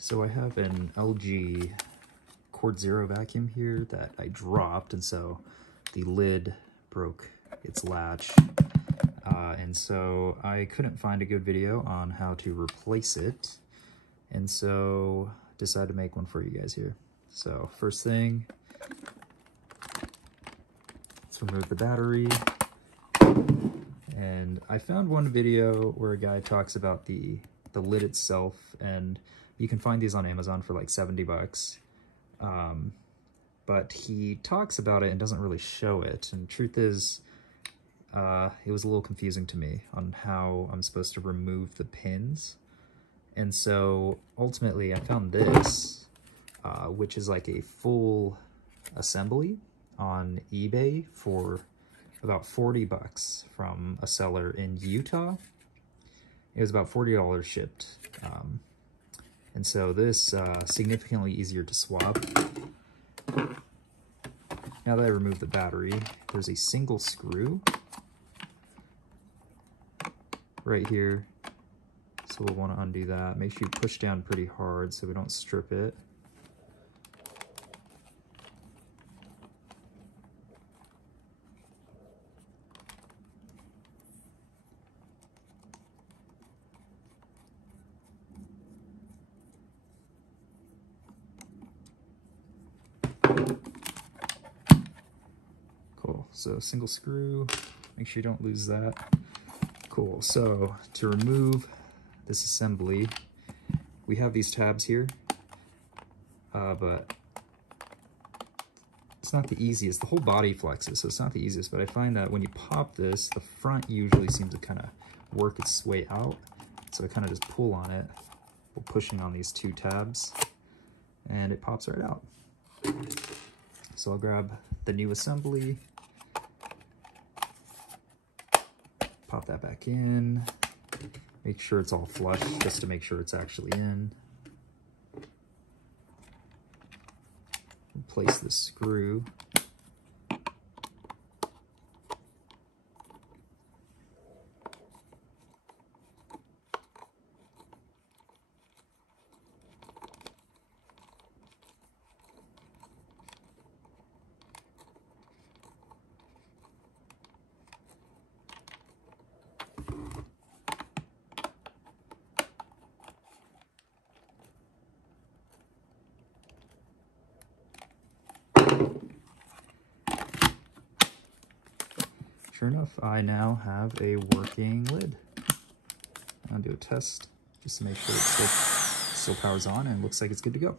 So I have an LG CordZero vacuum here that I dropped, and so the lid broke its latch. And so I couldn't find a good video on how to replace it, and so decided to make one for you guys here. So first thing, let's remove the battery. And I found one video where a guy talks about the lid itself, and you can find these on Amazon for like 70 bucks. But he talks about it and doesn't really show it. And truth is, it was a little confusing to me on how I'm supposed to remove the pins. And so ultimately I found this, which is like a full assembly on eBay for about 40 bucks from a seller in Utah. It was about $40 shipped. And so this, significantly easier to swap. Now that I removed the battery, there's a single screw right here. So we'll want to undo that. Make sure you push down pretty hard so we don't strip it. Cool, so single screw, make sure you don't lose that. Cool, so to remove this assembly, we have these tabs here, but it's not the easiest. The whole body flexes, so it's not the easiest, but I find that when you pop this, the front usually seems to kind of work its way out. So I kind of just pull on it while pushing on these two tabs, and it pops right out. So I'll grab the new assembly, pop that back in, make sure it's all flush just to make sure it's actually in. Place the screw. Sure enough, I now have a working lid. I'll do a test just to make sure it still powers on, and looks like it's good to go.